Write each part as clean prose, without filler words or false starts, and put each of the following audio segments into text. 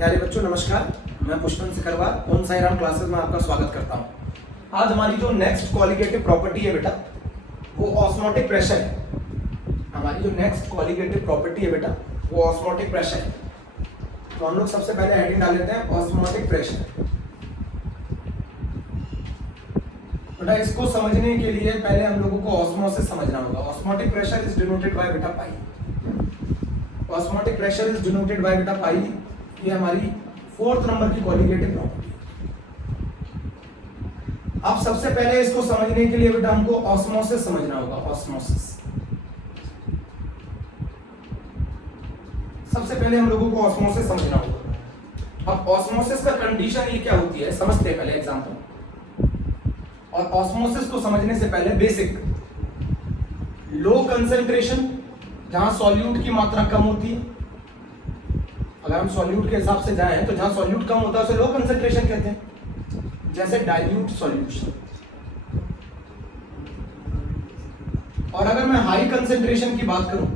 प्यारे बच्चों नमस्कार, मैं पुष्पन सिकरवार ओम साई राम क्लासेस में आपका स्वागत करता हूं। आज हमारी जो नेक्स्ट कॉलिगेटिव प्रॉपर्टी है बेटा वो ऑस्मोटिक प्रेशर है। हमारी जो नेक्स्ट कॉलिगेटिव प्रॉपर्टी है बेटा वो ऑस्मोटिक प्रेशर है। तो हम लोग सबसे पहले हेडिंग डाल लेते हैं ऑस्मोटिक प्रेशर। बेटा इसको समझने के लिए पहले हम लोगों को ऑस्मोसिस समझना होगा। Osmotic pressure is denoted by बेटा pi. Osmotic pressure is denoted by बेटा पाई। ये हमारी 4th नंबर की कॉलिगेटिव प्रॉपर्टी। अब सबसे पहले इसको समझने के लिए बेटा हमको ऑस्मोसिस समझना होगा। ऑस्मोसिस सबसे पहले हम लोगों को ऑस्मोसिस समझना होगा। अब ऑस्मोसिस का कंडीशन ये क्या होती है समझते हैं पहले एग्जांपल। और ऑस्मोसिस को समझने से पहले बेसिक लो कंसंट्रेशन, जहां सॉल्यूट की मात्रा कम होती है। अगर हम सॉल्यूट के हिसाब से जाएं तो जहां सॉल्यूट कम होता है उसे लो कंसंट्रेशन कहते हैं, जैसे डाइल्यूट सॉल्यूशन। और अगर मैं हाई कंसंट्रेशन की बात करूं,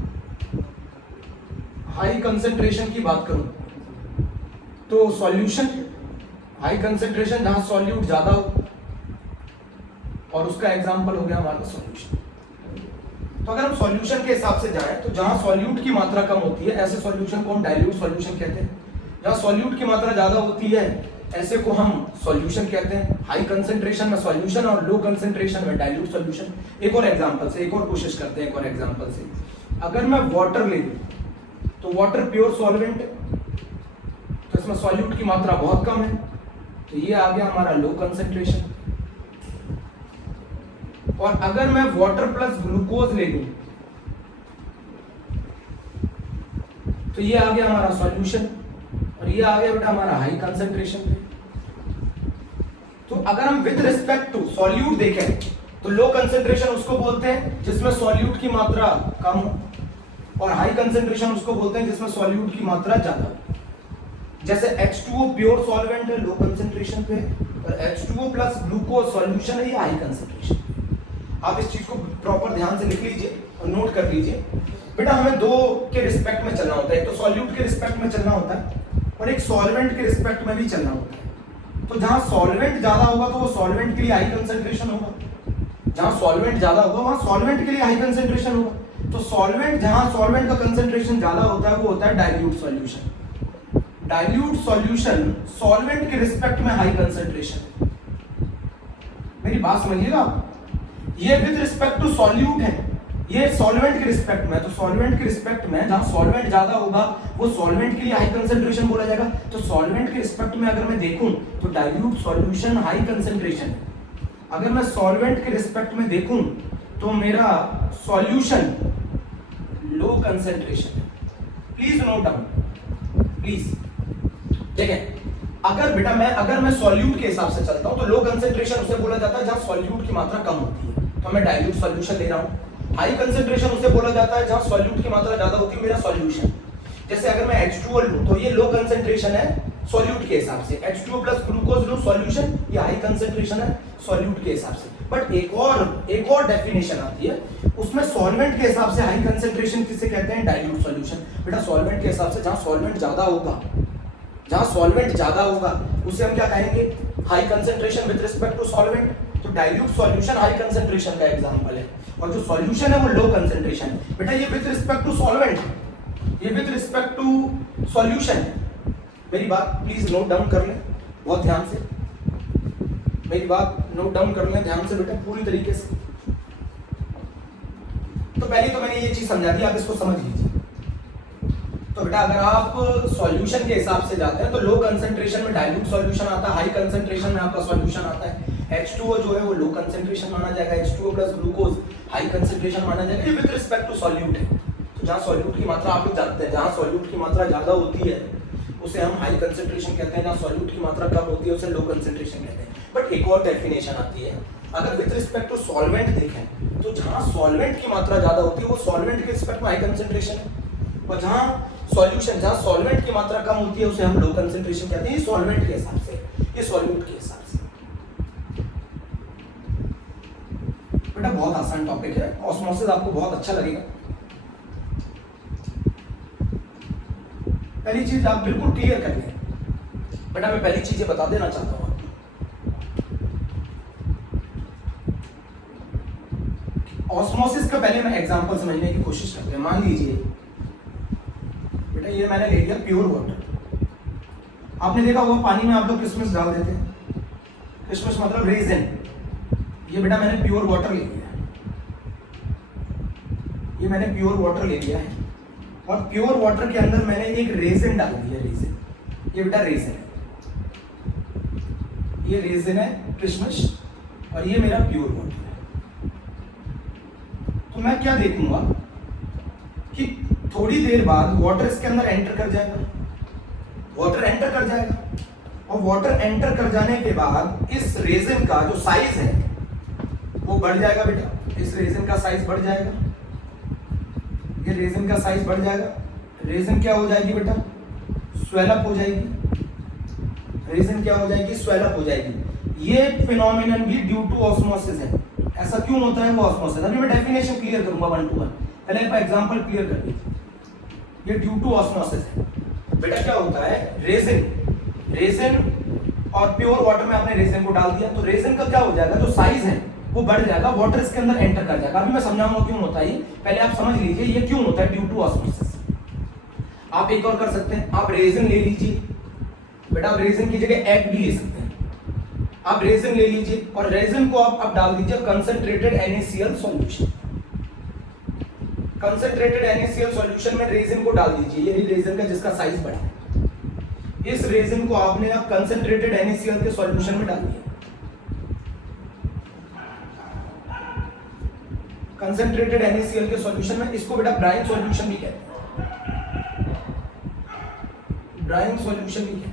हाई कंसंट्रेशन की बात करूं तो सॉल्यूशन हाई कंसंट्रेशन जहां सॉल्यूट ज्यादा हो, और उसका एग्जांपल हो गया हमारा सॉल्यूशन। तो अगर हम सॉल्यूशन के हिसाब से जाएं तो जहां सॉल्यूट की मात्रा कम होती है ऐसे सॉल्यूशन को हम डाइल्यूट सॉल्यूशन कहते हैं। जहां सॉल्यूट की मात्रा ज्यादा होती है ऐसे को हम सॉल्यूशन कहते हैं। हाई कंसंट्रेशन में सॉल्यूशन और लो कंसंट्रेशन में डाइल्यूट सॉल्यूशन। एक और एग्जांपल से, एक और कोशिश करते हैं एक और एग्जांपल से। अगर मैं वाटर ले लूं तो वाटर प्योर सॉल्वेंट है, तो इसमें सॉल्यूट की मात्रा बहुत कम है, तो ये आ गया हमारा लो कंसंट्रेशन। और अगर मैं वाटर प्लस ग्लूकोज ले लूं तो ये आ गया हमारा सॉल्यूशन, और ये आ गया बेटा हमारा हाई कंसंट्रेशन। तो अगर हम विद रिस्पेक्ट टू सॉल्यूट देखें तो लो कंसंट्रेशन उसको बोलते हैं जिसमें सॉल्यूट की मात्रा कम हो, और हाई कंसंट्रेशन उसको बोलते हैं जिसमें सॉल्यूट की मात्रा ज्यादा हो। जैसे H2O प्योर सॉल्वेंट है, लो कंसंट्रेशन पे, और H2O प्लस ग्लूकोज सॉल्यूशन है, ये हाई कंसंट्रेशन। आप इस चीज को प्रॉपर ध्यान से लिख लीजिए और नोट कर लीजिए। बेटा हमें दो के रिस्पेक्ट में चलना होता है, एक तो सॉल्यूट के रिस्पेक्ट में चलना होता है और एक सॉल्वेंट के रिस्पेक्ट में भी चलना होता है। तो जहां सॉल्वेंट ज्यादा होगा तो वो सॉल्वेंट के लिए हाई कंसंट्रेशन होगा, जहां सॉल्वेंट ज्यादा होगा वहां सॉल्वेंट के लिए हाई कंसंट्रेशन होगा। तो सॉल्वेंट, जहां सॉल्वेंट का कंसंट्रेशन ज्यादा होता है वो होता है dilute solution. Dilute solution solvent के रिस्पेक्ट में हाई कंसंट्रेशन। मेरी बात समझिएगा, ये विद रिस्पेक्ट टू सॉल्यूट है, ये सॉल्वेंट के रिस्पेक्ट में। तो सॉल्वेंट के रिस्पेक्ट में जहां सॉल्वेंट ज्यादा होगा वो सॉल्वेंट के लिए हाई कंसंट्रेशन बोला जाएगा। तो सॉल्वेंट के रिस्पेक्ट में अगर मैं देखूं तो डाइल्यूट सॉल्यूशन हाई कंसंट्रेशन है। अगर मैं सॉल्वेंट के रिस्पेक्ट में देखूं तो मेरा सॉल्यूशन लो कंसंट्रेशन है। प्लीज नोट डाउन, प्लीज देखिए। अगर मैं सॉल्यूट के हिसाब से चलता हूं तो लो कंसंट्रेशन उसे बोला जाता है जहां सॉल्यूट की मात्रा कम होती है, तो मैं डाइल्यूट सॉल्यूशन ले रहा हूं। हाई कंसंट्रेशन उसे बोला जाता है जहां सॉल्यूट की मात्रा ज्यादा होती है, मेरा सॉल्यूशन। जैसे अगर मैं H2O लूं तो ये लो कंसंट्रेशन है सॉल्यूट के हिसाब से, H2O प्लस ग्लूकोज लूं सॉल्यूशन, ये हाई कंसंट्रेशन है सॉल्यूट के हिसाब से। बट एक और डेफिनेशन आती है, उसमें सॉल्वेंट के हिसाब से हाई कंसंट्रेशन किसे कहते हैं, डाइल्यूट सॉल्यूशन। बेटा सॉल्वेंट के हिसाब से जहां सॉल्वेंट ज्यादा होगा, जहां सॉल्वेंट ज्यादा होगा उसे हम क्या कहेंगे, high concentration with respect to solvent. तो डाइल्यूट सॉल्यूशन हाई कंसंट्रेशन का एग्जांपल है, और जो सॉल्यूशन है वो लो कंसंट्रेशन है। बेटा ये विद रिस्पेक्ट टू सॉल्वेंट, ये विद रिस्पेक्ट टू सॉल्यूशन। मेरी बात प्लीज नोट डाउन कर लें बहुत ध्यान से, मेरी बात नोट डाउन कर लें ध्यान से बेटा पूरी तरीके से। तो पहले तो मैंने ये चीज समझा दी, आप इसको समझ लीजिए। तो बेटा अगर आप सॉल्यूशन के हिसाब से जाते हैं तो लो कंसंट्रेशन में डाइल्यूट सॉल्यूशन आता है, हाई कंसंट्रेशन में आपका सॉल्यूशन आता है। H2O जो है वो लो कंसंट्रेशन माना जाएगा, H2O plus glucose high concentration माना जाएगा, ये विद रिस्पेक्ट टू सॉल्यूट है। तो जहां सॉल्यूट की मात्रा आप लोग जानते हैं, जहां सॉल्यूट की मात्रा ज्यादा होती है उसे हम हाई कंसंट्रेशन कहते हैं, जहां सॉल्यूट की मात्रा कम होती है उसे लो कंसंट्रेशन कहते हैं। बट एक और डेफिनेशन आती है, अगर विद रिस्पेक्ट टू सॉल्वेंट देखें तो जहां सॉल्वेंट की मात्रा ज्यादा होती है वो सॉल्वेंट के रिस्पेक्ट में हाई कंसंट्रेशन है, और जहां सॉल्यूशन, जहां सॉल्वेंट की मात्रा कम होती है उसे हम लो कंसंट्रेशन कहते हैं। ये सॉल्वेंट के हिसाब से, ये सॉल्यूट के हिसाब से। बेटा बहुत आसान टॉपिक है, ऑस्मोसिस आपको बहुत अच्छा लगेगा। पहली चीज आप बिल्कुल क्लियर कर लें, बेटा मैं पहली चीजें बता देना चाहता हूँ, ऑस्मोसिस का पहले मैं एग्जांपल समझने की कोशिश करते हैं। मान लीजिए बेटा ये मैंने ले लिया प्योर वाटर। आपने देखा होगा पानी में आप लोग किशमिश डाल देते हैं, किशमिश मतलब रेजिन। ये बेटा मैंने प्योर वाटर ले लिया है, ये मैंने प्योर वाटर ले लिया है और प्योर वाटर के अंदर मैंने एक रेजिन डाल दिया। रेजिन, ये बेटा रेजिन है, ये रेजिन है किशमिश और ये मेरा प्योर वाटर है। तो मैं क्या देखूंगा कि थोड़ी देर बाद वाटर इसके अंदर एंटर कर जाएगा, वाटर एंटर कर जाएगा और वाटर एंटर कर जाने के बाद इस रेजिन का जो साइज है वो बढ़ जाएगा बेटा। इस रेजिन का साइज बढ़ जाएगा, ये रेजिन का साइज बढ़ जाएगा। रेजिन क्या हो जाएगी बेटा? स्वेलअप हो जाएगी। रेजिन क्या हो जाएगी? स्वेलअप हो जाएगी। ये फिनोमिनन भी ड्यू टू ऑस्मोसिस है। ऐसा क्यों होता है वो ऑस्मोसिस? अभी मैं डेफिनेशन क्लियर करूंगा 1 to 1, पहले एक एग्जांपल क्लियर कर लीजिए। ये ड्यू टू ऑस्मोसिस है बेटा। क्या होता है? रेजिन और प्योर वाटर में आपने रेजिन को डाल दिया तो रेजिन का क्या हो जाएगा? जो साइज है वो बढ़ जाएगा, वाटर इसके अंदर एंटर कर जाएगा। अभी मैं समझाऊंगा क्यों होता है, पहले आप समझ लीजिए ये क्यों होता है ड्यू टू ऑस्मोसिस। आप एक और कर सकते हैं, आप रेजिन ले लीजिए बेटा, आप रेजिन की जगह एग भी ले सकते हैं। आप रेजिन ले लीजिए और रेजिन को आप डाल दीजिए concentrated NaCl solution. Concentrated NaCl solution में रेजिन को डाल दीजिए। ये रेजिन का जिसका साइज बड़ा है, इस रेजिन को आपने अब कंसंट्रेटेड NaCl के सॉल्यूशन में डाल दिया। कंसंट्रेटेड NaCl के सॉल्यूशन में, इसको बेटा ब्राइन सॉल्यूशन भी कहते हैं, ब्राइन सॉल्यूशन भी कहते हैं।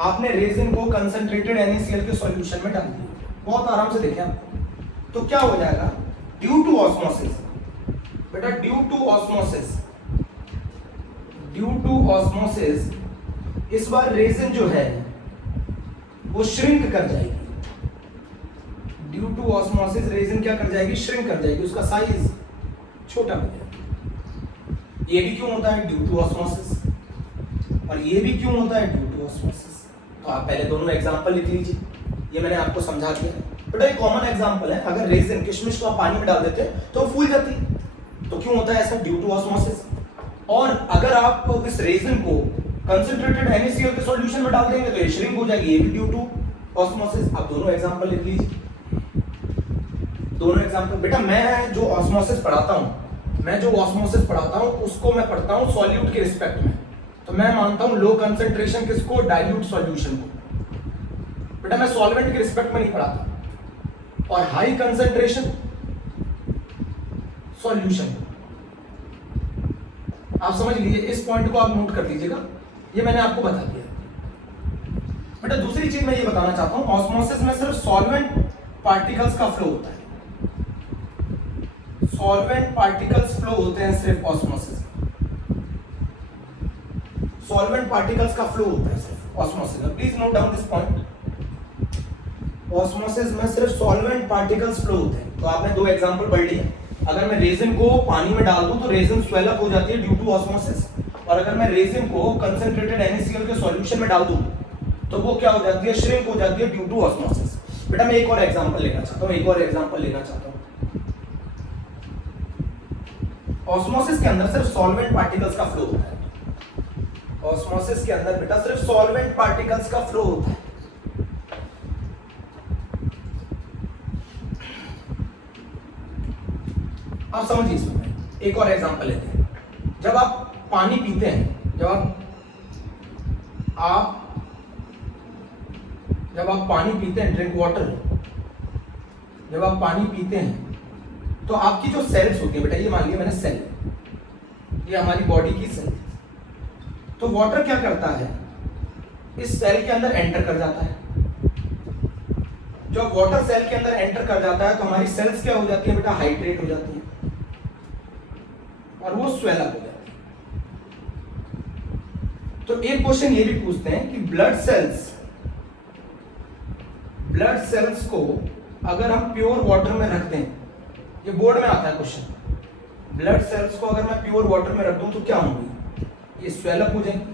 आपने रेजिन को कंसंट्रेटेड NaCl के सॉल्यूशन में डाल दिया, बहुत आराम से देखें आप। तो क्या हो जाएगा? ड्यू टू ऑस्मोसिस बेटा, ड्यू टू ऑस्मोसिस इस बार रेजिन जो है वो श्रिंक कर जाएगी। ड्यू टू ऑस्मोसिस रेजिन क्या कर जाएगी? श्रिंक कर जाएगी, उसका साइज छोटा हो जाएगा। ये भी क्यों होता है? Due to osmosis. और ये भी क्यों होता है? Due to osmosis. तो आप पहले दोनों एग्जांपल लिख लीजिए, ये मैंने आपको समझा दिया। बेटा एक कॉमन एग्जांपल है, अगर रेजिन किशमिश को आप पानी में डाल देते तो वो फूल जाती, तो क्यों होता है ऐसा? Due to osmosis. और अगर आप इस रेजिन को कंसंट्रेटेड NaCl के सॉल्यूशन में डाल देंगे तो ये श्रिंक हो जाएगी, ये भी ड्यू टू ऑस्मोसिस। आप दोनों एग्जांपल लिख लीजिए, दोनों एग्जांपल। बेटा मैं जो ऑस्मोसिस पढ़ाता हूं उसको मैं पढ़ता हूं सॉल्यूट के रिस्पेक्ट में। तो मैं मानता हूं लो कंसंट्रेशन किसको? डाइल्यूट सॉल्यूशन को। बेटा मैं सॉल्वेंट के रिस्पेक्ट में नहीं पढ़ाता। और हाई कंसंट्रेशन सॉल्यूशन, आप समझ लीजिए, इस पॉइंट को आप नोट कर लीजिएगा, ये मैंने आपको बता दिया। बेटा दूसरी चीज मैं ये बताना चाहता हूं, ऑस्मोसिस में सिर्फ सॉल्वेंट पार्टिकल्स का फ्लो होता है। सॉल्वेंट पार्टिकल्स फ्लो होते हैं सिर्फ ऑस्मोसिस, सॉल्वेंट पार्टिकल्स का फ्लो होता है सिर्फ ऑस्मोसिस में। Please note down this point. Osmosis में सिर्फ सॉल्वेंट पार्टिकल्स फ्लो होते हैं। तो आपने दो एग्जांपल पढ़ लिए। अगर मैं रेजिन को पानी में डाल दूं तो रेजिन स्वेलअप हो जाती है ड्यू टू ऑस्मोसिस, और अगर मैं रेजिन को कंसंट्रेटेड NaCl के सॉल्यूशन में डाल दूं तो वो क्या हो जाती है? श्रिंक हो जाती है ड्यू टू ऑस्मोसिस। बेटा मैं एक और एग्जांपल लेना चाहता हूं, ऑस्मोसिस के अंदर सिर्फ सॉल्वेंट पार्टिकल्स का फ्लो होता है। ऑस्मोसिस के अंदर बेटा सिर्फ सॉल्वेंट पार्टिकल्स का फ्लो होता है। आप समझिए इसमें, एक और एग्जांपल लेते हैं। जब आप पानी पीते हैं, जब आप पानी पीते हैं, ड्रिंक वाटर, जब आप पानी पीते हैं तो आपकी जो सेल्स होती है बेटा, ये मान लिया मैंने सेल, ये हमारी बॉडी की सेल। तो वाटर क्या करता है? इस सेल के अंदर एंटर कर जाता है। जब वाटर सेल के अंदर एंटर कर जाता है तो हमारी सेल्स क्या हो जाती है बेटा? हाइड्रेट हो जाती है और वो स्वेलअप हो जाती है। तो एक क्वेश्चन ये भी पूछते हैं कि ब्लड सेल्स को अगर हम प्योर वाटर में रख दें, ये बोर्ड में आता है क्वेश्चन, ब्लड सेल्स को अगर मैं प्योर वाटर में रख दूं तो क्या होंगी? ये स्वेलअप हो जाएंगी,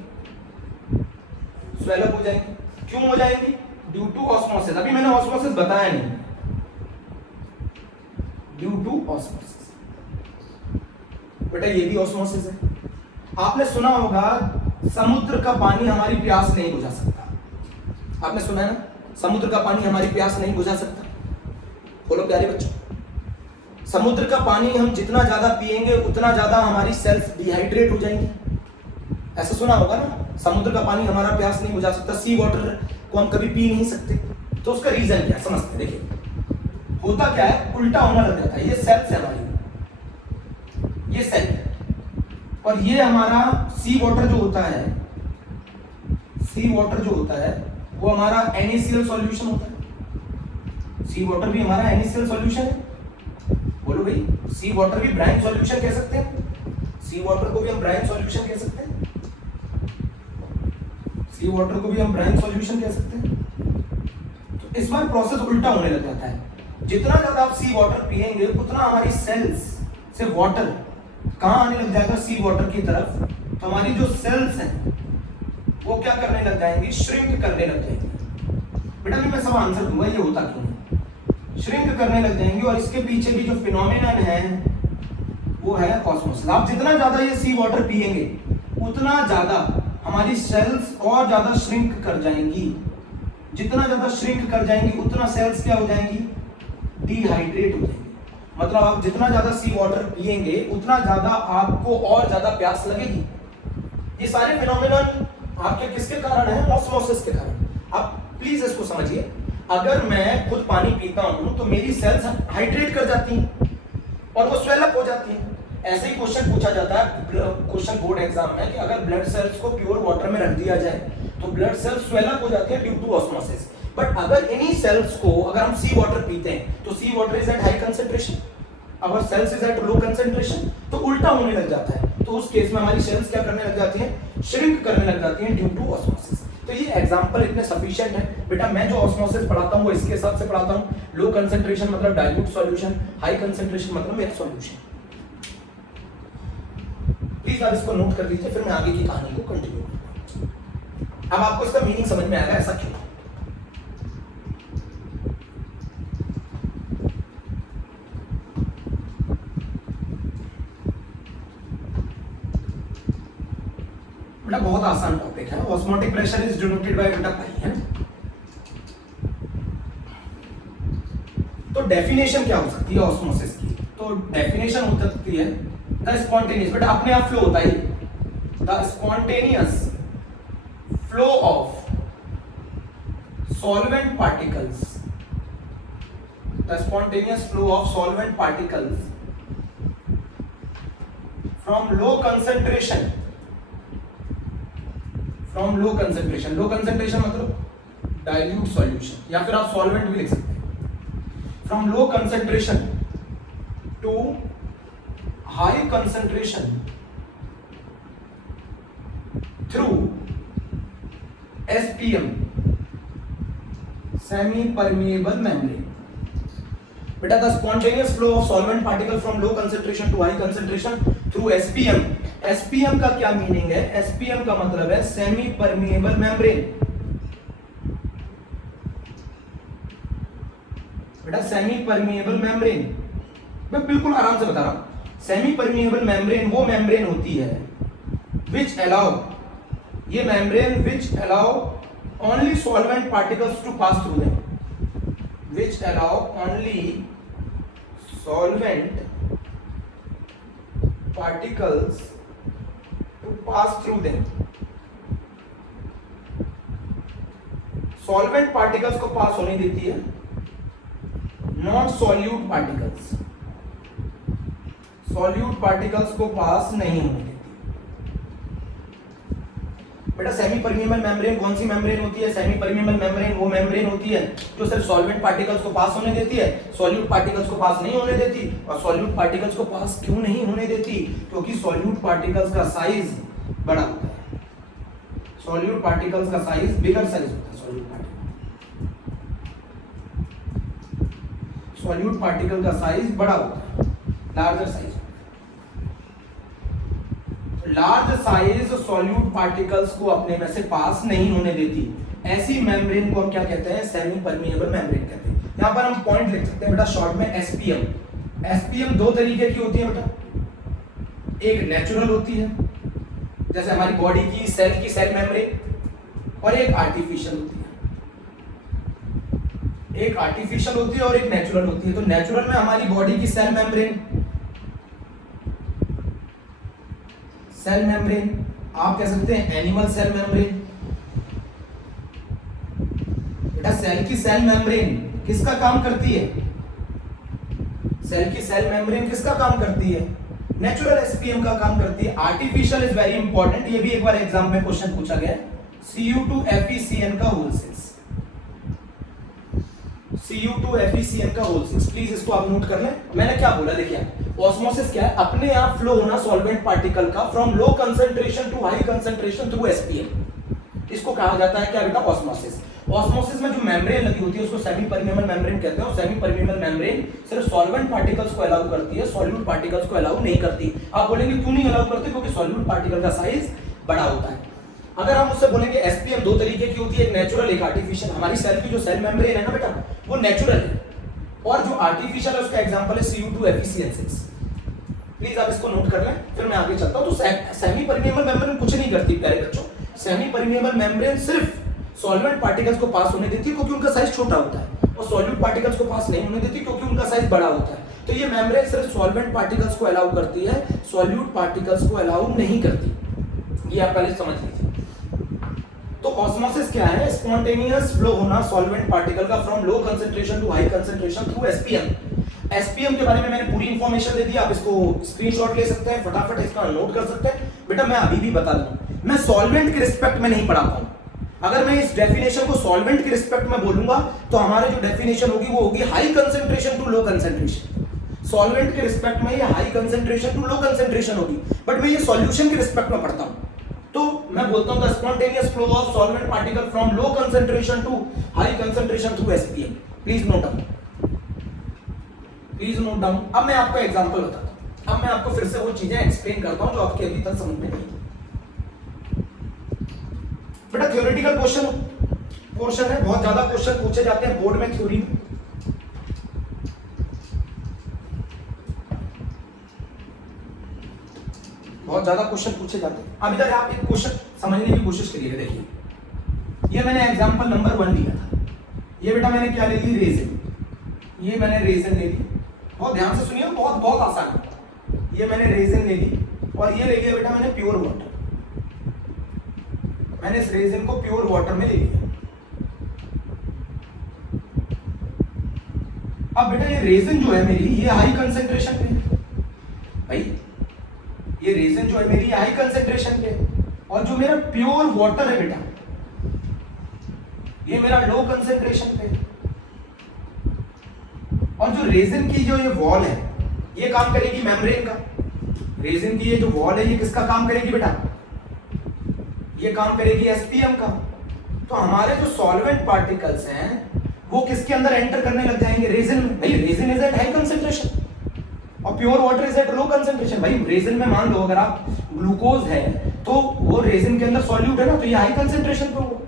क्यों हो जाएंगी? Due to osmosis. अभी मैंने ऑस्मोसिस बताया नहीं, ड्यू टू ऑस्मोसिस। बेटा ये भी ऑस्मोसिस है। आपने सुना होगा समुद्र का पानी हमारी प्यास नहीं बुझा सकता। आपने सुना है ना, समुद्र का पानी हमारी प्यास नहीं बुझा सकता। बोलो प्यारे बच्चों, समुद्र का पानी हम जितना ज्यादा पिएंगे उतना ज्यादा हमारी सेल्स डिहाइड्रेट हो जाएंगी। ऐसा सुना होगा ना, समुद्र का पानी हमारा प्यास नहीं बुझा सकता, सी वाटर को हम कभी पी नहीं सकते। तो उसका रीजन क्या है समझते हैं। देखिए होता क्या है, उल्टा होना लग जाता है। ये सेल्स है हमारी, ये सेल है, और ये हमारा सी वाटर जो होता है, सी वाटर जो होता है वो हमारा NaCl सॉल्यूशन होता है। सी वाटर भी हमारा NaCl सॉल्यूशन है। बोलो भाई, सी वाटर भी ब्राइन सॉल्यूशन कह सकते हैं। सी वाटर को भी हम ब्राइन सॉल्यूशन कह सकते हैं। सी वाटर को भी हम ब्राइन सॉल्यूशन कह सकते हैं। तो इस बार प्रोसेस उल्टा होने लग जाता है। जितना ज्यादा आप सी वाटर पिएंगे उतना हमारी सेल्स से वाटर कहां आने लग जाएगा? सी वाटर की तरफ। तो हमारी जो सेल्स हैं वो क्या करने लग जाएंगी? श्रिंक करने लग जाएंगी। बेटा मैं सब आंसर दूंगा ये होता क्यों है। श्रिंक करने लग जाएंगी, और इसके पीछे भी जो फिनोमिनन है वो है ऑस्मोसिस। आप जितना ज्यादा ये सी वाटर पिएंगे उतना ज्यादा हमारी सेल्स और ज्यादा श्रिंक कर जाएंगी। जितना ज्यादा श्रिंक कर जाएंगी उतना सेल्स क्या हो जाएंगी? डिहाइड्रेट हो जाएंगी। मतलब आप जितना ज्यादा सी वाटर पिएंगे उतना ज्यादा आपको और ज्यादा प्यास लगेगी। ये सारे फिनोमिनन आपके किसके कारण है? ऑस्मोसिस के कारण। आप प्लीज इसको समझिए। अगर मैं खुद पानी पीता हूं तो मेरी सेल्स हाइड्रेट कर जाती हैं और वो स्वेल अप हो जाती हैं। ऐसे ही क्वेश्चन पूछा जाता है क्वेश्चन बोर्ड एग्जाम में कि अगर ब्लड सेल्स को प्योर वाटर में रख दिया जाए तो ब्लड सेल्स स्वेल अप हो जाती है ड्यू टू ऑस्मोसिस। बट अगर इन्हीं सेल्स को अगर हम सी वाटर पीते हैं तो sea water is at high concentration, our cells is at low concentration, तो उल्टा होने लग जाता है। तो उस केस में हमारी सेल्स क्या करने लग जाती हैं? श्रिंक करने लग जाती हैं ड्यू टू ऑस्मोसिस। तो ये एग्जांपल इतने सफिशिएंट है। बेटा मैं जो ऑस्मोसिस पढ़ाता हूं वो इसके हिसाब से पढ़ाता हूं। लो कंसंट्रेशन मतलब डाइल्यूट सॉल्यूशन, हाई कंसंट्रेशन मतलब मेरा सॉल्यूशन। प्लीज आप इसको नोट कर लीजिए, फिर मैं आगे की कहानी को कंटिन्यू करूंगा। अब आपको इसका मीनिंग समझ में आएगा ऐसा क्यों। बेटा बहुत आसान टॉपिक है। Osmotic pressure is denoted by बेटा पाई, है ना। तो डेफिनेशन क्या हो सकती है ऑस्मोसिस की? तो डेफिनेशन हो सकती है द स्पॉन्टेनियस, बेटा अपने आप फ्लो होता है, the spontaneous flow of solvent particles, the spontaneous flow of solvent particles from low concentration, from low concentration. Low concentration मतलब डाइल्यूट सॉल्यूशन, या फिर आप सॉल्वेंट भी लिख सकते हैं। From low concentration to high concentration through SPM, semi permeable membrane. बेटा the spontaneous flow of solvent particle from low concentration to high concentration through SPM। SPM का क्या मीनिंग है? SPM का मतलब है सेमी परमिएबल मेम्ब्रेन। बेटा semi permeable membrane मैं बिल्कुल आराम से बता रहा हूं। सेमी परमिएबल मेम्ब्रेन वो मेम्ब्रेन होती है विच अलाउ, ये membrane which allow only solvent particles to pass through them, which allow only solvent particles to pass through them। Solvent particles को पास होने देती है, not solute particles, solute particles को pass नहीं होने देती। बेटा सेमी परमिएबल मेम्ब्रेन कौन सी मेम्ब्रेन होती है? सेमी परमिएबल मेम्ब्रेन वो मेम्ब्रेन होती है जो सिर्फ सॉल्वेंट पार्टिकल्स को पास होने देती है, सॉल्यूट पार्टिकल्स को पास नहीं होने देती। और सॉल्यूट पार्टिकल्स को पास क्यों नहीं होने देती? क्योंकि सॉल्यूट पार्टिकल्स का साइज बड़ा होता है, सॉल्यूट पार्टिकल्स का साइज बिगर साइज होता है। सॉल्यूट पार्टिकल का साइज बड़ा होता है, larger size. Large size solute particles को अपने में से पास नहीं होने देती, ऐसी मेम्ब्रेन को हम क्या कहते हैं? सेमी परमिएबल मेम्ब्रेन कहते हैं। यहां पर हम पॉइंट लिख सकते हैं बेटा शॉर्ट में एसपीएम। एसपीएम दो तरीके की होती है बेटा, एक नेचुरल होती है जैसे हमारी बॉडी की सेल मेम्ब्रेन, और एक आर्टिफिशियल होती है। एक आर्टिफिशियल होती है और एक नेचुरल होती है। तो नेचुरल में हमारी बॉडी की सेल मेम्ब्रेन आप कह सकते हैं एनिमल सेल मेम्ब्रेन। बेटा सेल की सेल मेम्ब्रेन किसका काम करती है? सेल की सेल मेम्ब्रेन किसका काम करती है? नेचुरल एसपीएम का काम करती है। आर्टिफिशियल इज वेरी इंपॉर्टेंट, ये भी एक बार एग्जाम में क्वेश्चन पूछा गया है। Cu2FeCN का होल 6, Cu2FeCN का होल 6, प्लीज इसको आप नोट कर लें। मैंने क्या बोला देखिए, ऑस्मोसिस क्या है? अपने आप फ्लो होना सॉल्वेंट पार्टिकल का from low concentration to high concentration through SPM. इसको कहा जाता है क्या बेटा? ऑस्मोसिस। ऑस्मोसिस में जो मेम्ब्रेन लगी होती है उसको सेमी परमिएबल मेम्ब्रेन कहते हैं। और सेमी परमिएबल मेम्ब्रेन सिर्फ सॉल्वेंट पार्टिकल्स को अलाउ करती है, सॉल्यूट पार्टिकल्स को अलाउ नहीं करती। आप बोलेंगे क्यों नहीं अलाउ करती? क्योंकि सॉल्यूट पार्टिकल का साइज बड़ा होता है। अगर हम उससे बोलेंगे एसपीएम दो तरीके की होती है, एक नेचुरल एक आर्टिफिशियल। हमारी सेल की जो सेल मेम्ब्रेन है ना बेटा वो नेचुरल है, और जो आर्टिफिशियल है उसका एग्जांपल है Cu2FeCN6। प्लीज आप इसको नोट कर लें, फिर मैं आगे चलता हूं। तो सेमी परमिएबल मेम्ब्रेन कुछ नहीं करती प्यारे बच्चों। सेमी परमिएबल मेम्ब्रेन सिर्फ सॉल्वेंट पार्टिकल्स को पास होने देती है क्योंकि उनका साइज छोटा होता है, और सॉल्यूट पार्टिकल्स को पास नहीं होने देती क्योंकि उनका साइज बड़ा होता है। तो ये मेम्ब्रेन सिर्फ सॉल्वेंट पार्टिकल्स को अलाउ करती है, सॉल्यूट पार्टिकल्स को अलाउ नहीं करती। ये आप पहले समझ लीजिए। तो ऑस्मोसिस क्या है? स्पॉन्टेनियस फ्लो होना सॉल्वेंट पार्टिकल का from low concentration to high concentration through SPM. SPM के बारे में मैंने पूरी इंफॉर्मेशन दे दी, आप इसको स्क्रीनशॉट ले सकते हैं, फटाफट इसका नोट कर सकते हैं। बेटा मैं अभी भी बता दूं, मैं सॉल्वेंट के रिस्पेक्ट में नहीं पढ़ाता हूं। अगर मैं इस डेफिनेशन को सॉल्वेंट के रिस्पेक्ट में बोलूंगा तो हमारी जो डेफिनेशन होगी वो होगी high concentration to low concentration. Solvent के रिस्पेक्ट में ये high concentration to low concentration होगी, बट मैं ये सॉल्यूशन के रिस्पेक्ट में पढ़ता हूं। तो मैं बोलता हूं the spontaneous flow of solvent particle from low concentration to high concentration through SPM. Please note down, please note down. अब मैं आपको एग्जांपल बताता हूं, अब मैं आपको फिर से वो चीजें एक्सप्लेन करता हूं जो आपके अभी तक समझ में नहीं। बेटा थ्योरेटिकल पोर्शन है, बहुत ज्यादा क्वेश्चन पूछे जाते हैं बोर्ड में थ्योरी में। बहुत ज्यादा क्वेश्चन पूछे जाते हैं। अभी तक आप एक क्वेश्चन समझने की कोशिश करिए। देखिए ये मैंने एग्जांपल नंबर 1 लिया था। ये बेटा मैंने क्या ले ली? रेजिन। ये मैंने रेजिन ले ली, बहुत ध्यान से सुनिए, बहुत आसान है। ये मैंने रेजिन ले ली, और ये ले लिया बेटा मैंने प्योर वाटर। मैंने इस रेजिन को प्योर वाटर में ले लिया। अब बेटा ये रेजिन जो है मेरी, ये हाई कंसेंट्रेशन पे है भाई। ये रेजिन जो है मेरी हाई कंसेंट्रेशन पे, और जो मेरा प्योर वाटर है बेटा ये मेरा लो कंसेंट्रेशन पे। और जो रेजिन की जो ये वॉल है ये काम करेगी मेम्ब्रेन का। रेजिन की ये जो वॉल है ये किसका काम करेगी बेटा? ये काम करेगी एसपीएम का। तो हमारे जो सॉल्वेंट पार्टिकल्स हैं वो किसके अंदर एंटर करने लग जाएंगे? रेजिन में। भाई resin is at high concentration और pure water is at low concentration. भाई रेजिन में मान लो अगर आप ग्लूकोज है तो वो रेजिन के अंदर सॉल्यूट है ना, तो ये हाई कंसेंट्रेशन पे होगा,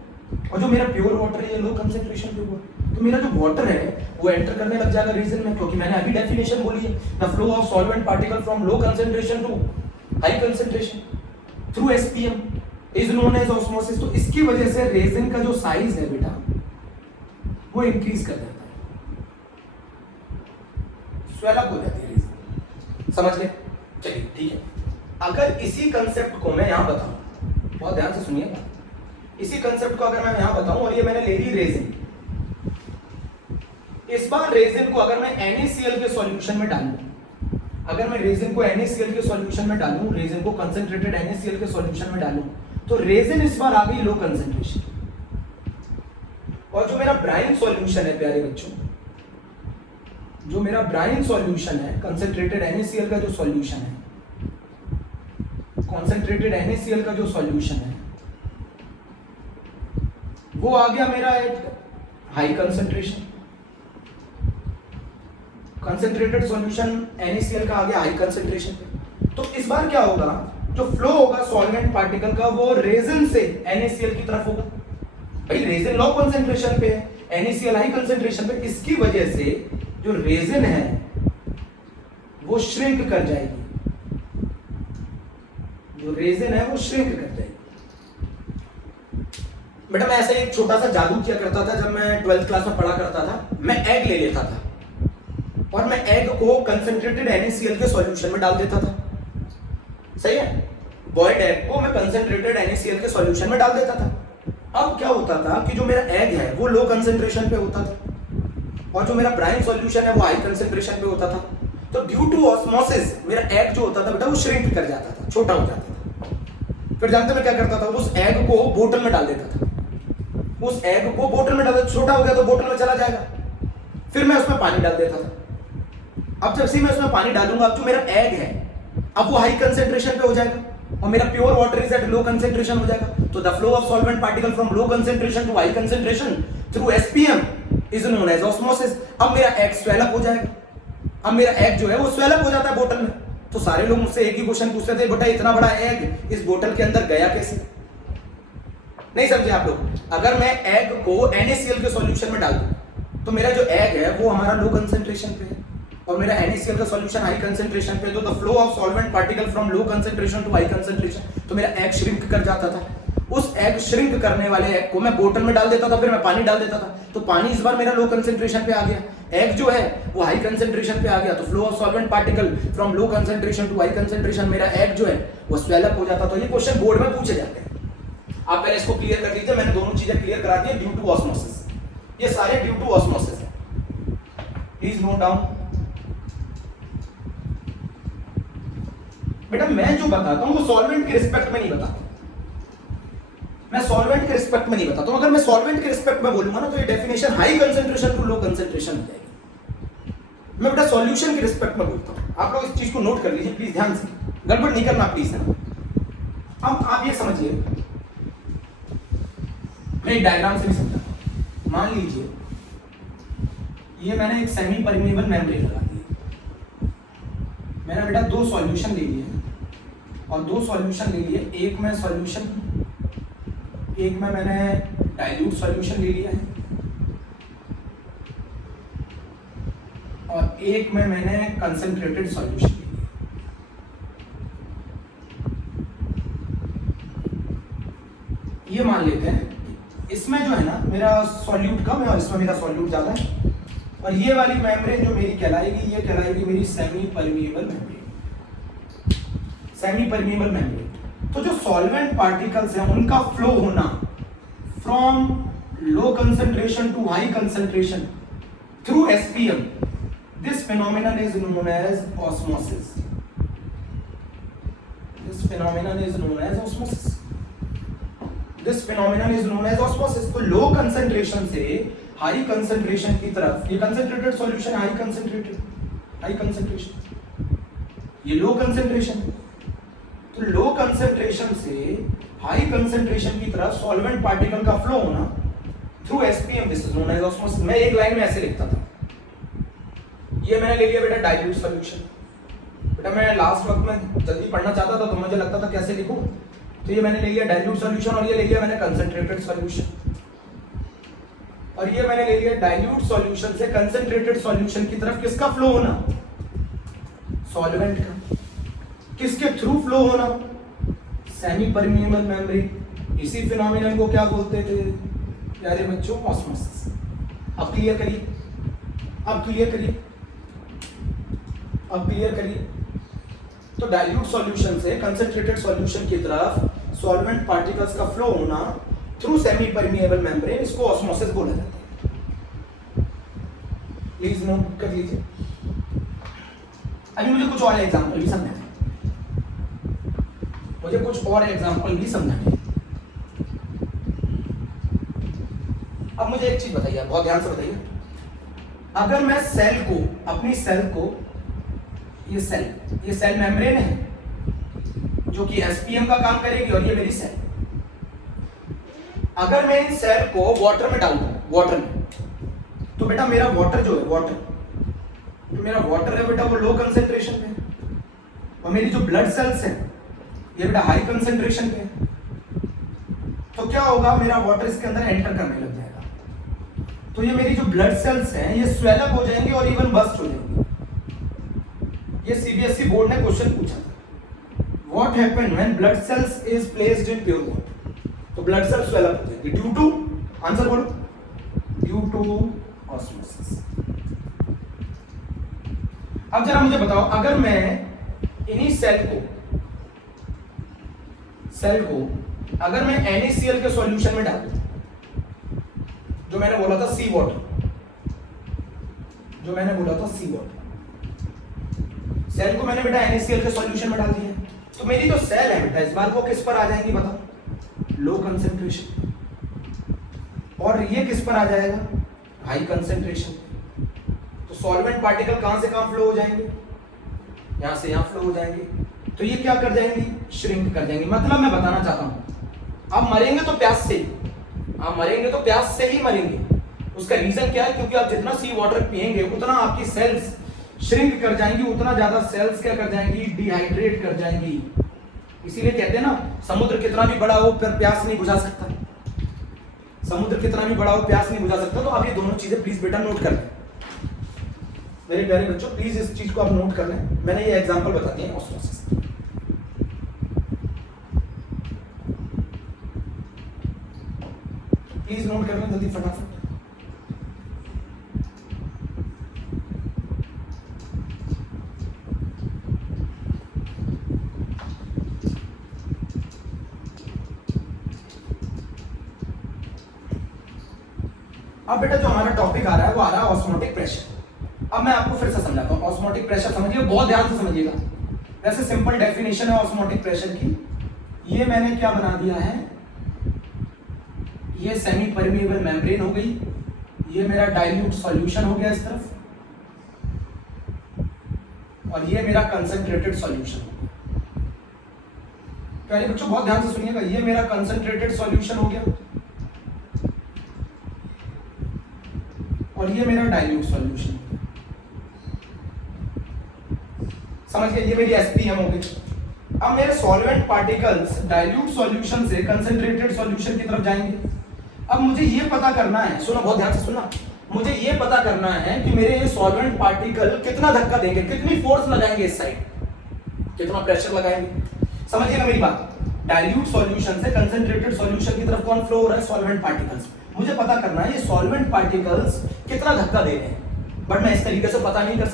और जो मेरा प्योर वाटर है ये लो कंसेंट्रेशन पे होगा। तो मेरा जो वाटर है वो एंटर करने लग जाएगा रीजन में, क्योंकि मैंने अभी डेफिनेशन बोली है, the flow of solvent particle from low concentration to high concentration through SPM is known as osmosis. तो इसकी वजह से रेजिन का जो साइज है बेटा वो इंक्रीज कर जाता है, स्वेल अप हो जाती है रेजिन। समझ गए? चलिए ठीक है। अगर इसी कंसेप्ट को मैं यहां बताऊं, बहुत ध्यान से सुनिएगा, इसी कंसेप्ट को अगर मैं यहां बताऊं और ये मैंने ले ली रेजिन, इस बार रेजिन को अगर मैं NaCl के सॉल्यूशन में डालूं, अगर मैं रेजिन को NaCl के सॉल्यूशन में डालूं, रेजिन को कंसंट्रेटेड NaCl के सॉल्यूशन में डालूं, तो रेजिन इस बार आ गई लो कंसंट्रेशन, और जो मेरा ब्राइन सॉल्यूशन है प्यारे बच्चों, जो मेरा ब्राइन सॉल्यूशन है, कंसंट्रेटेड NaCl का जो सॉल्यूशन है, कंसंट्रेटेड NaCl का जो सॉल्यूशन है वो आ गया मेरा eight high concentration. Concentrated solution NaCl का आ गया हाई कंसंट्रेशन पे। तो इस बार क्या होगा, जो फ्लो होगा सॉल्वेंट पार्टिकल का वो रेजिन से NaCl की तरफ होगा। भाई रेजिन लो कंसेंट्रेशन पे है, NaCl हाई कंसेंट्रेशन पे, इसकी वजह से जो रेजिन है वो श्रिंक कर जाएगी, जो रेजिन है वो श्रिंक कर जाएगी। बेटा मैं ऐसे एक छोटा सा जादू किया करता था जब मैं 12th क्लास में पढ़ा करता था। मैं एग ले लेता था और मैं एग को कंसेंट्रेटेड NaCl के सॉल्यूशन में डाल देता था, सही है। बॉयल्ड एग को मैं कंसेंट्रेटेड NaCl के सॉल्यूशन में डाल देता था। अब क्या होता था कि जो मेरा एग है वो लो कंसेंट्रेशन पे होता था और जो मेरा ब्राइन सॉल्यूशन है वो हाई कंसेंट्रेशन पे होता था। तो ड्यू टू ऑस्मोसिस मेरा एग जो होता था बेटा वो श्रिंक कर जाता था, छोटा हो जाता था। फिर जानते मैं क्या करता था, उस एग को बोतल में डाल देता था। उस एग को बोतल में डाल देता, छोटा हो गया तो बोतल में चला जाएगा। फिर मैं उसमें पानी डाल देता था। अब जब से मैं उसमें पानी डालूंगा, अब जो मेरा एग है अब वो हाई कंसेंट्रेशन पे हो जाएगा और मेरा pure water is at low concentration हो जाएगा। तो the flow of solvent particle from low concentration to high concentration through SPM is known as osmosis. अब मेरा एग स्वेल अप हो जाएगा। अब मेरा एग जो है वो स्वेल अप हो जाता है बोतल में। तो सारे लोग मुझसे एक ही क्वेश्चन पूछते थे, बेटा इतना बड़ा एग इस बोतल के अंदर गया कैसे? नहीं समझे आप लोग? अगर मैं एग को NaCl के सॉल्यूशन में डाल दूं तो मेरा जो एग है वो हमारा लो कंसेंट्रेशन पे है और मेरा NaCl का सॉल्यूशन हाई कंसेंट्रेशन पे। तो the flow of solvent particle from low concentration to high concentration, तो मेरा एग श्रिंक कर जाता था। उस एग श्रिंक करने वाले एग को मैं बोतल में डाल देता था, फिर मैं पानी डाल देता था। तो पानी इस बार मेरा लो कंसेंट्रेशन पे आ गया, एग जो है वो हाई कंसेंट्रेशन पे आ गया। तो flow of solvent particle from low concentration to high concentration, मेरा एग जो है वो स्वेल अप हो जाता। तो ये क्वेश्चन बोर्ड में पूछे जाते हैं। आप पहले इसको क्लियर कर लीजिए, मैंने दोनों चीजें क्लियर करा दी। ड्यू टू ऑस्मोसिस, ये सारे ड्यू टू ऑस्मोसिस है। Please note down. बेटा मैं जो बताता हूं वो सॉल्वेंट के रिस्पेक्ट में नहीं बताता, मैं सॉल्वेंट के रिस्पेक्ट में नहीं बताता हूं। अगर मैं सॉल्वेंट के रिस्पेक्ट में बोलूंगा ना तो ये definition high concentration to low concentration हो जाएगी। मैं बेटा सॉल्यूशन के रिस्पेक्ट में बोलता हूं। आप लोग इस चीज को नोट कर लीजिए प्लीज, ध्यान से, गड़बड़ नहीं करना प्लीज है। अब आप ये समझिए, मैं एक डायग्राम से भी समझाता हूं। मान लीजिए ये मैंने एक सेमी परमेबल मेम्ब्रेन लगा दी। मैंने बेटा दो सॉल्यूशन ले लिए और दो सॉल्यूशन ले लिए। एक में सॉल्यूशन, एक में मैंने डाइल्यूट सॉल्यूशन ले लिया है और एक में मैंने कंसंट्रेटेड सॉल्यूशन ले लिया। ये मान लेते हैं इसमें जो है ना मेरा सॉल्यूट कम है और इसमें मेरा सॉल्यूट ज्यादा है और ये वाली मेम्ब्रेन जो मेरी कहलाएगी, ये कहलाएगी मेरी semi permeable membrane. Semi permeable membrane. तो जो सॉल्वेंट पार्टिकल्स हैं उनका फ्लो होना from low concentration to high concentration through SPM, this phenomenon is known as osmosis. This phenomenon is known as osmosis. This phenomenon is known as osmosis. तो low concentration से high concentration की तरफ, ये concentrated solution high concentration, ये low concentration. तो low concentration से high concentration की तरफ सॉल्वेंट पार्टिकल का फ्लो होना through SPM, this is known as osmosis. मैं एक लाइन में ऐसे लिखता था, ये मैंने ले लिया बेटा डाइल्यूट सॉल्यूशन। बेटा मैं लास्ट वक्त में जल्दी पढ़ना चाहता था तो मुझे लगता था कैसे लिखूं, तो ये मैंने ले लिया डाइल्यूट सॉल्यूशन और ये ले लिया मैंने कंसंट्रेटेड सॉल्यूशन। और ये मैंने ले लिया डाइल्यूट सॉल्यूशन से कंसंट्रेटेड सॉल्यूशन की तरफ किसका फ्लो होना, सॉल्वेंट का। किसके थ्रू फ्लो होना, सेमी परमिएबल मेम्ब्रेन। इसी फिनोमिनन को क्या बोलते थे प्यारे बच्चों, ऑस्मोसिस। अब क्लियर करिए, अब क्लियर करिए, अब क्लियर करिए। तो डाइल्यूट सॉल्यूशन से कंसंट्रेटेड सॉल्यूशन की तरफ सॉल्वेंट पार्टिकल्स का फ्लो होना थ्रू सेमी परमिएबल मेम्ब्रेन, इसको ऑस्मोसिस बोला जाता है। प्लीज नोट कर लीजिए। अभी मुझे कुछ और एग्जांपल भी समझाने हैं, मुझे कुछ और एग्जांपल भी समझाने हैं। अब मुझे एक चीज बताइए, बहुत ध्यान से बताइए। अगर मैं सेल को, अपनी सेल को, ये सेल मेम्ब्रेन है जो कि SPM का काम करेगी और ये मेरी सेल। अगर मैं इन सेल को वाटर में डाल दूं, वाटर में, तो बेटा मेरा वाटर जो है, वाटर जो मेरा वाटर है बेटा वो लो कंसेंट्रेशन में है और मेरी जो ब्लड सेल्स हैं ये बेटा हाई कंसेंट्रेशन पे है, तो क्या होगा, मेरा वाटर इसके अंदर एंटर करने लग जाएगा, तो ये मेरी जो ब्लड सेल्स हैं ये स्वेल अप हो जाएंगे और इवन बस्ट हो जाएंगे। ये सीबीएसई बोर्ड ने क्वेश्चन पूछा था, what happened when blood cells is placed in pure water, तो ब्लड सेल्स स्वेल अप हो जाएंगे ड्यू टू, आंसर बोलो, ड्यू टू ऑस्मोसिस। अब जरा मुझे बताओ, अगर मैं इन्हीं सेल को अगर मैं NaCl के सॉल्यूशन में डाल दूं, जो मैंने बोला था सी वाटर, सेल को मैंने बेटा NaCl के सॉल्यूशन में डाल दिया, तो मेरी जो सेल है बेटा इस बार वो किस पर आ जाएंगी बताओ, लो कंसेंट्रेशन, और ये किस पर आ जाएगा, हाई कंसेंट्रेशन। तो सॉल्वेंट पार्टिकल कहां से कहां फ्लो हो जाएंगे, यहां से यहां फ्लो हो जाएंगे, तो ये क्या कर जाएंगी, श्रिंक कर जाएंगी। मतलब मैं बताना चाहता हूं, आप मरेंगे तो प्यास से ही मरेंगे। उसका रीजन क्या है, क्योंकि आप जितना सी वाटर पिएंगे उतना आपकी सेल्स श्रिंक कर जाएंगी, उतना ज्यादा सेल्स क्या कर जाएंगी, डिहाइड्रेट कर जाएंगी। इसीलिए कहते हैं ना, समुद्र कितना भी बड़ा हो पर प्यास नहीं बुझा सकता, तो आप ये दोनों चीजें प्लीज बेटा नोट कर लें मेरे प्यारे बच्चों, प्लीज इस चीज को आप नोट कर लें। मैंने ये एग्जांपल बता दिए ऑस्मोसिस। प्लीज नोट कर लें जल्दी फटाफट। अब बेटा जो हमारा टॉपिक आ रहा है वो आ रहा है ऑस्मोटिक प्रेशर। अब मैं आपको फिर से समझाता हूं, ऑस्मोटिक प्रेशर समझिए, बहुत ध्यान से समझिएगा। वैसे सिंपल डेफिनेशन है ऑस्मोटिक प्रेशर की, ये मैंने क्या बना दिया है, ये सेमी परमिएबल मेम्ब्रेन हो गई, ये मेरा डाइल्यूट सॉल्यूशन हो गया इस तरफ, और ये मेरा कंसंट्रेटेड सॉल्यूशन हो गया। प्यारे बच्चों बहुत ध्यान से सुनिएगा, ये मेरा कंसंट्रेटेड सॉल्यूशन हो गया और ये मेरा डाइल्यूट सॉल्यूशन। समझ गए, ये मेरी एसपीएम हो गई। अब मेरे सॉल्वेंट पार्टिकल्स डाइल्यूट सॉल्यूशन से कंसंट्रेटेड सॉल्यूशन की तरफ जाएंगे। अब मुझे ये पता करना है, सुनो बहुत ध्यान से सुनना, मुझे ये पता करना है कि मेरे ये सॉल्वेंट पार्टिकल कितना धक्का देंगे, कितनी फोर्स लगाएंगे इस साइड, कितना प्रेशर लगाएंगे। समझिएगा मेरी बात, डाइल्यूट सॉल्यूशन से कंसंट्रेटेड सॉल्यूशन की तरफ कौन फ्लो हो रहा है, सॉल्वेंट पार्टिकल्स। मुझे पता करना है ये सॉल्वेंट पार्टिकल्स कितना धक्का दे रहे हैं, बट मैं इस तरीके से पता नहीं कर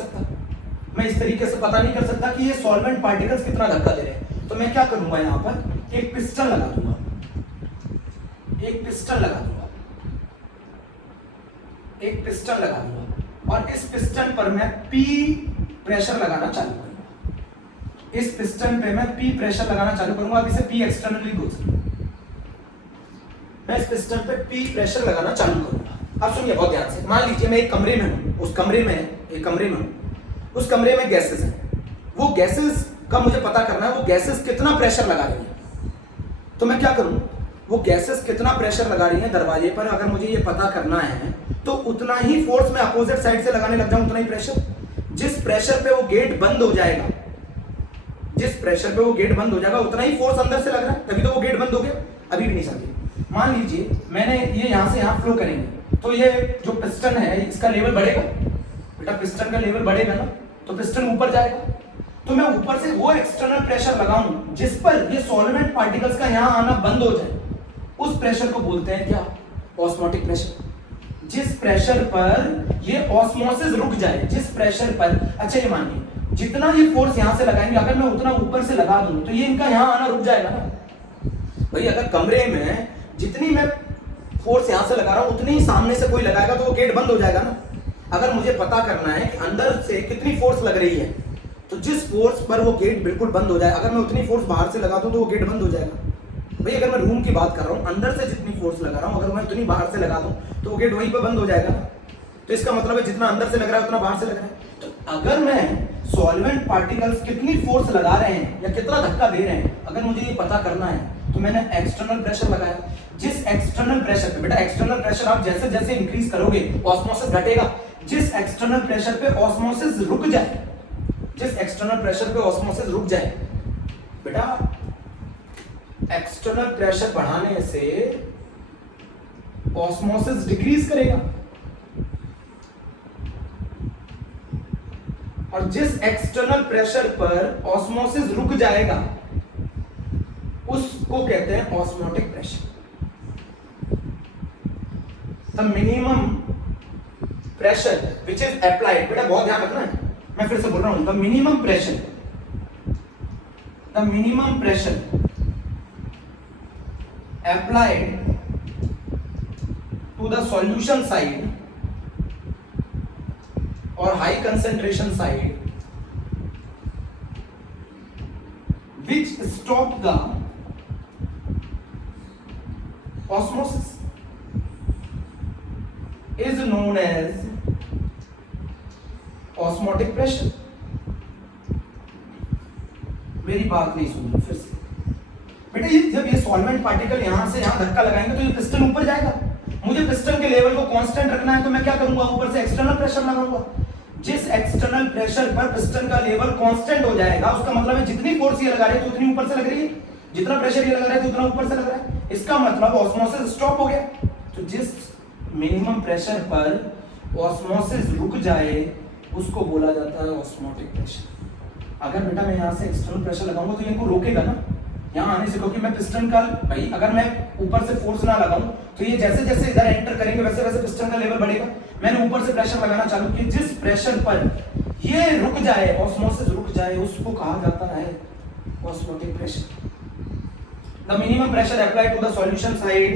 सकता, कि ये सॉल्वेंट पार्टिकल्स कितना धक्का दे रहे हैं। तो मैं क्या करूंगा, यहां पर एक पिस्टन लगा दूंगा, और इस पिस्टन पर मैं P प्रेशर लगाना चालू करूंगा। इस पिस्टन पे मैं P प्रेशर लगाना चालू करूंगा। अब इसे P एक्सटर्नली बोल सकते हैं। मैं इस पिस्टन पे P प्रेशर लगाना चालू करूंगा। अब सुनिए बहुत ध्यान से, मान लीजिए मैं एक कमरे में हूं, उस कमरे में गैसेस हैं। वो गैसेस का मुझे पता करना है, वो गैसेस कितना प्रेशर लगा रही है। तो मैं क्या करूं, वो गैसेस कितना प्रेशर लगा रही है दरवाजे पर, अगर मुझे ये पता करना है तो उतना ही फोर्स मैं अपोजिट साइड से लगाने लग जाऊं, उतना ही प्रेशर। जिस प्रेशर पे वो गेट बंद हो जाएगा, उतना ही फोर्स अंदर से लग रहा है, तभी तो वो गेट बंद हो गया। अभी भी नहीं समझे, मान लीजिए मैंने ये यहां से यहां फ्लो करेंगे, तो ये जो पिस्टन है इसका लेवल बढ़ेगा बेटा, पिस्टन का लेवल बढ़ेगा ना, तो पिस्टन ऊपर जाएगा। तो मैं ऊपर से वो एक्सटर्नल प्रेशर लगाऊं जिस पर ये सॉल्वेंट पार्टिकल्स का यहां आना बंद हो जाए, उस प्रेशर को बोलते हैं क्या, ऑस्मोटिक प्रेशर। जिस प्रेशर पर ये ऑस्मोसिस रुक जाए, जिस प्रेशर पर, अच्छा ये मानिए जितना ये फोर्स यहां से लगाएंगे, अगर मैं उतना ऊपर से लगा दूं तो ये इनका यहां आना रुक जाएगा ना भाई। अगर कमरे में जितनी मैं फोर्स यहां से लगा रहा हूं उतनी ही सामने से कोई लगाएगा तो वो गेट बंद हो जाएगा ना। अगर मुझे पता करना है कि अंदर से कितनी फोर्स लग रही है, तो जिस फोर्स पर वो गेट बिल्कुल बंद हो जाए, अगर मैं उतनी फोर्स बाहर से लगा दूं तो वो गेट बंद हो जाएगा भाई। अगर मैं रूम की बात कर रहा हूं, अंदर से जितनी फोर्स लगा रहा हूं, अगर मैं उतनी बाहर से लगा दूं तो वो गेट वहीं पर बंद हो जाएगा ना। तो इसका मतलब है जितना अंदर से लग रहा है उतना बाहर से लग रहा है। तो अगर मैं सॉल्वेंट पार्टिकल्स कितनी फोर्स लगा रहे हैं या कितना धक्का दे रहे हैं, अगर मुझे ये पता करना है तो मैंने एक्सटर्नल प्रेशर लगाया। जिस एक्सटर्नल प्रेशर पे बेटा, एक्सटर्नल प्रेशर आप जैसे जैसे इंक्रीज करोगे ऑस्मोसिस घटेगा। जिस एक्सटर्नल प्रेशर पे ऑस्मोसिस रुक जाए, बेटा एक्सटर्नल प्रेशर बढ़ाने से ऑस्मोसिस डिक्रीज करेगा, और जिस एक्सटर्नल प्रेशर पर ऑस्मोसिस रुक जाएगा उसको कहते हैं osmotic pressure. The minimum pressure which is applied, बेटा बहुत ध्यान रखना है, मैं फिर से बोल रहा हूं, the minimum pressure applied to the solution side or high concentration side which stop the osmosis is known as osmotic pressure। मेरी बात नहीं सुन रहे फिर से बेटा, ये जब ये सॉल्वेंट पार्टिकल यहां से यहां धक्का लगाएंगे तो ये पिस्टन ऊपर जाएगा, मुझे पिस्टन के लेवल को कांस्टेंट रखना है, तो मैं क्या करूंगा, ऊपर से एक्सटर्नल प्रेशर लगाऊंगा। जिस एक्सटर्नल प्रेशर पर पिस्टन का लेवल कांस्टेंट हो जाएगा उसका मतलब है जितनी फोर्स ये लगा रही है तो उतनी ऊपर से लग रही है, जितना प्रेशर ये लगा रहा है तो उतना ऊपर से लग रहा है, इसका मतलब ऑस्मोसिस स्टॉप हो गया। तो जिस मिनिमम प्रेशर पर ऑस्मोसिस रुक जाए उसको बोला जाता है ऑस्मोटिक प्रेशर। अगर बेटा मैं यहाँ से एक्सटर्नल प्रेशर लगाऊंगा तो इनको रोकेगा ना यहाँ आने से, क्योंकि मैं पिस्टन का भाई अगर मैं ऊपर से फोर्स ना लगाऊं तो ये जैसे जैसे इधर एंटर करेंगे वैसे वैसे पिस्टन का लेवल बढ़ेगा। मैंने ऊपर से प्रेशर लगाना चालू किया, जिस प्रेशर पर ये रुक जाए, ऑस्मोसिस रुक जाए, उसको कहा जाता है osmotic pressure. The minimum pressure applied to the solution side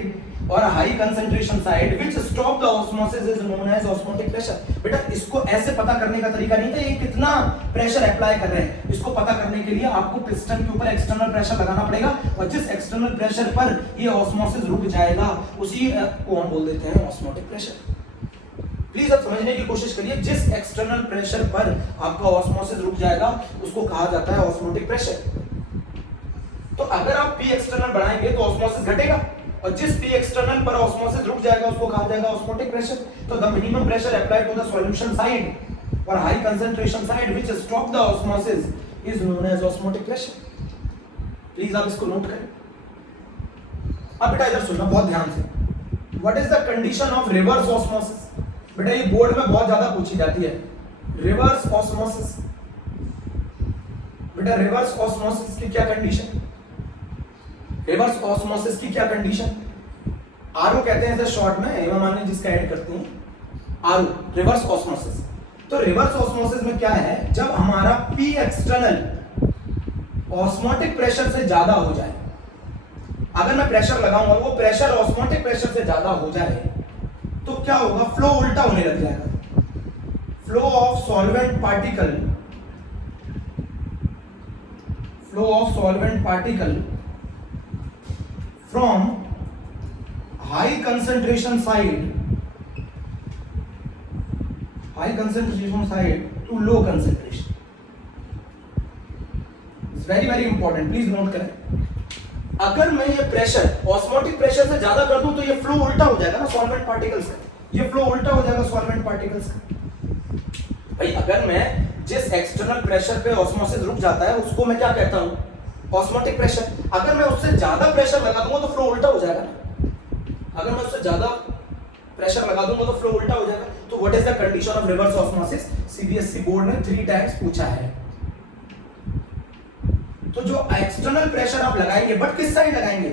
और high concentration side which stop the osmosis is known as osmotic pressure. बेटा इसको ऐसे पता करने का तरीका नहीं था ये कितना प्रेशर अप्लाई कर रहे हैं, इसको पता करने के लिए आपको पिस्टन के ऊपर एक्सटर्नल प्रेशर लगाना पड़ेगा, और जिस एक्सटर्नल प्रेशर पर ये ऑस्मोसिस रुक जाएगा उसी को हम बोल देते हैं ऑस्मोटिक प्रेशर। प्लीज आप समझने की कोशिश करिए, जिस एक्सटर्नल प्रेशर पर आपका ऑस्मोसिस रुक जाएगा उसको कहा जाता है ऑस्मोटिक प्रेशर। तो अगर आप पी एक्सटर्नल बढ़ाएंगे तो ऑस्मोसिस घटेगा, और जिस पी एक्सटर्नल पर ऑस्मोसिस रुक जाएगा उसको कहा जाएगा ऑस्मोटिक प्रेशर। तो the minimum pressure applied to the solution side और high concentration side which stop the osmosis is known as osmotic pressure. Please आप इसको नोट करें। अब बेटा इधर सुनना बहुत ध्यान से, what is the condition of reverse osmosis. बेटा ये बोर्ड में बहुत ज्यादा पूछी जाती है, रिवर्स ऑस्मोसिस। बेटा रिवर्स ऑस्मोसिस की क्या कंडीशन, रिवर्स ऑस्मोसिस की क्या कंडीशन, आरओ कहते हैं इसे शॉर्ट में, हेमा मालिनी जिसका ऐड करती हैं आरओ, रिवर्स ऑस्मोसिस। तो रिवर्स ऑस्मोसिस में क्या है, जब हमारा पी एक्सटर्नल ऑस्मोटिक प्रेशर से ज्यादा हो जाए, अगर मैं प्रेशर लगाऊंगा वो प्रेशर ऑस्मोटिक प्रेशर से ज्यादा हो जाए तो क्या होगा, फ्लो उल्टा होने लग जाएगा। Flow of solvent particle, flow of solvent particle from high concentration side to low concentration is very important, please note करें। अगर मैं ये प्रेशर ऑस्मोटिक प्रेशर से ज्यादा कर दूं तो ये फ्लो उल्टा हो जाएगा ना सॉल्वेंट पार्टिकल्स का, ये फ्लो उल्टा हो जाएगा सॉल्वेंट पार्टिकल्स का। भाई अगर मैं जिस एक्सटर्नल प्रेशर पे ऑस्मोसिस रुक जाता है उसको मैं क्या कहता हूं, ऑस्मोटिक प्रेशर। अगर मैं उससे ज्यादा प्रेशर लगा दूंगा तो फ्लो उल्टा हो जाएगा ना, अगर मैं उससे ज्यादा प्रेशर लगा दूंगा तो फ्लो उल्टा हो जाएगा। तो what is the condition of reverse osmosis, CBSE board ने 3 टाइम्स पूछा है। तो जो एक्सटर्नल प्रेशर आप लगाएंगे, बट किस साइड लगाएंगे,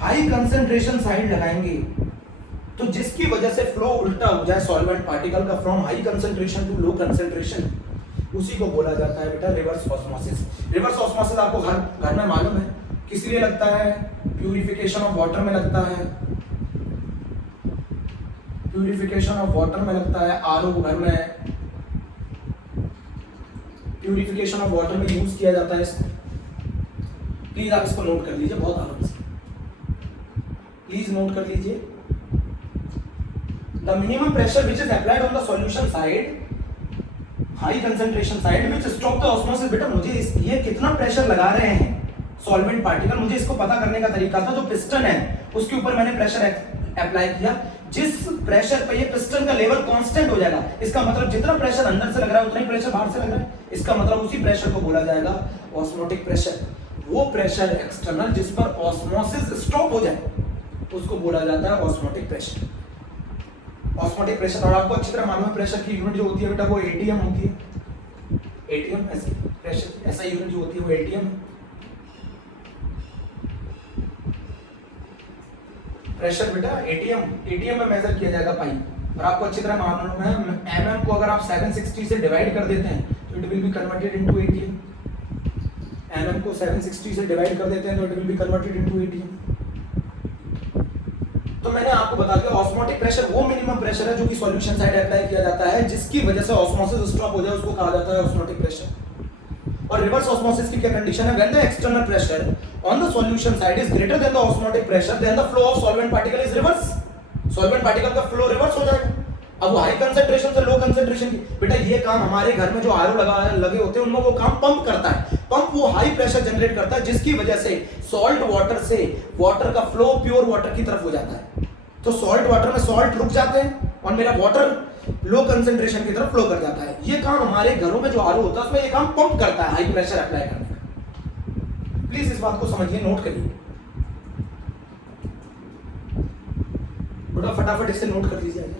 हाई कंसंट्रेशन साइड लगाएंगे, तो जिसकी वजह से फ्लो उल्टा हो जाए सॉल्वेंट पार्टिकल का from high concentration to low concentration, उसी को बोला जाता है बेटा रिवर्स ऑस्मोसिस। रिवर्स ऑस्मोसिस आपको घर में मालूम है किस लिए लगता है, प्यूरिफिकेशन ऑफ वाटर में लगता है, प्यूरिफिकेशन ऑफ वाटर में लगता है, आरओ घर में प्यूरिफिकेशन ऑफ वाटर में यूज किया जाता है इसको। प्लीज आप इसको नोट कर लीजिए बहुत आराम से, प्लीज नोट कर लीजिए। The minimum pressure which is applied on the solution side, high concentration side which stop the osmosis. बेटा मुझे ये कितना प्रेशर लगा रहे हैं सॉल्वेंट पार्टिकल, मुझे इसको पता करने का तरीका था, जो पिस्टन है उसके ऊपर मैंने प्रेशर अप्लाई किया, जिस प्रेशर पे ये पिस्टन का लेवल कांस्टेंट हो जाएगा, इसका मतलब जितना प्रेशर अंदर से लग रहा है उतना ही प्रेशर बाहर से लग रहा है, इसका मतलब उसी प्रेशर को बोला जाएगा ऑस्मोटिक प्रेशर। वो प्रेशर एक्सटर्नल जिस पर ऑस्मोसिस स्टॉप हो जाए उसको बोला जाता है ऑस्मोटिक प्रेशर। ऑस्मोटिक प्रेशर, और आपको अच्छी तरह मालूम है प्रेशर की यूनिट जो होती है बेटा वो एटीएम होती है। एटीएम ऐसे प्रेशर ऐसा यूनिट जो होती है वो एटीएम। प्रेशर बेटा एटीएम में मेजर किया जाएगा पाई। और आपको अच्छी तरह मालूम है एमएम को अगर आप 760 से डिवाइड कर देते हैं तो it will be converted into ATM. MM को 760 से डिवाइड कर देते हैं तो it will be converted into ATM. तो मैंने आपको बता दिया ऑस्मोटिक प्रेशर वो मिनिमम प्रेशर है जो कि सॉल्यूशन साइड अप्लाई किया जाता है जिसकी वजह से ऑस्मोसिस स्टॉप हो जाए उसको कहा जाता है ऑस्मोटिक प्रेशर। और रिवर्स ऑस्मोसिस की क्या कंडीशन है? When the external pressure on the solution side is greater than the osmotic pressure then the flow of solvent particle is reverse. Solvent particle का फ्लो रिवर्स हो जाएगा। अब वो high concentration से low concentration की बेटा ये काम हमारे घर में जो आरओ लगे होते हैं उनमें वो काम पंप करता है। पंप वो हाई प्रेशर जनरेट करता है जिसकी वजह से सॉल्ट वाटर से वाटर का फ्लो प्योर वाटर की तरफ हो जाता है। तो सॉल्ट वाटर में सॉल्ट रुक जाते हैं और मेरा वाटर लो कंसंट्रेशन की तरफ फ्लो कर जाता है। ये काम हमारे घरों में जो आरओ होता है उसमें ये काम पंप करता है हाई प्रेशर अप्लाई करने का। प्लीज इस बात को समझिए, नोट करिए बेटा, फटाफट इसे नोट कर लीजिए।